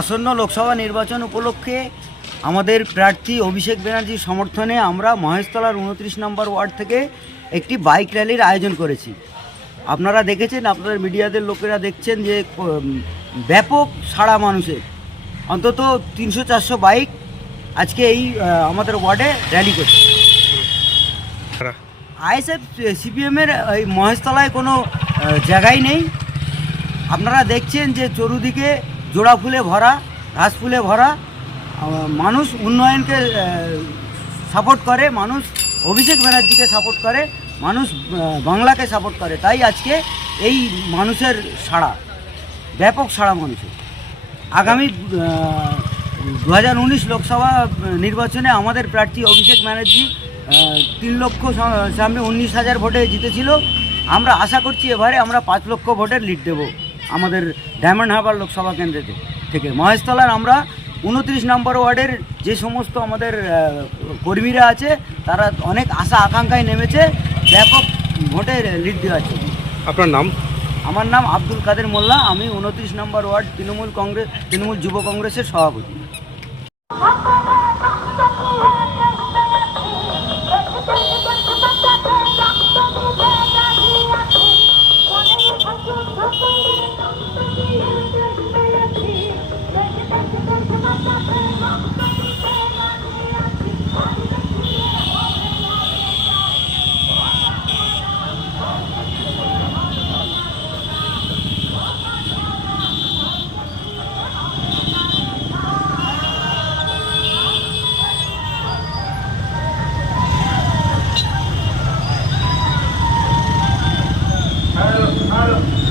আসন্ন লোকসভা নির্বাচন উপলক্ষে আমাদের প্রার্থী অভিষেক ব্যানার্জির সমর্থনে আমরা মহেশতলার উনত্রিশ নম্বর ওয়ার্ড থেকে একটি বাইক র্যালির আয়োজন করেছি। আপনারা দেখেছেন, আপনাদের মিডিয়াদের লোকেরা দেখছেন যে ব্যাপক সাড়া মানুষের। অন্তত তিনশো চারশো বাইক আজকে এই আমাদের ওয়ার্ডে র্যালি করছে। আইএসএফ, সিপিএমের এই মহেশতলায় কোনো জায়গাই নেই। আপনারা দেখছেন যে চরুদিকে জোড়া ফুলে ভরা, ঘাস ফুলে ভরা মানুষ উন্নয়নকে সাপোর্ট করে, মানুষ অভিষেক ব্যানার্জিকে সাপোর্ট করে, মানুষ বাংলাকে সাপোর্ট করে। তাই আজকে এই মানুষের সাড়া, ব্যাপক সাড়া মানুষের আগামী দু হাজার উনিশ লোকসভা নির্বাচনে আমাদের প্রার্থী অভিষেক ব্যানার্জি তিন লক্ষ সামনে উনিশ হাজার ভোটে জিতেছিল। আমরা আশা করছি এবারে আমরা পাঁচ লক্ষ ভোটের লিড দেব। আমাদের ডায়মন্ড হারবার লোকসভা কেন্দ্রেতে থেকে। মহেশতলার আমরা উনত্রিশ নম্বর ওয়ার্ডের যে সমস্ত আমাদের কর্মীরা আছে তারা অনেক আশা আকাঙ্ক্ষায় নেমেছে ব্যাপক ভোটে লিড দেওয়ার জন্য আপনার নাম? আমার নাম আব্দুল কাদের মোল্লা আমি উনত্রিশ নম্বর ওয়ার্ড তৃণমূল কংগ্রেস তৃণমূল যুব কংগ্রেসের সভাপতি। Claro.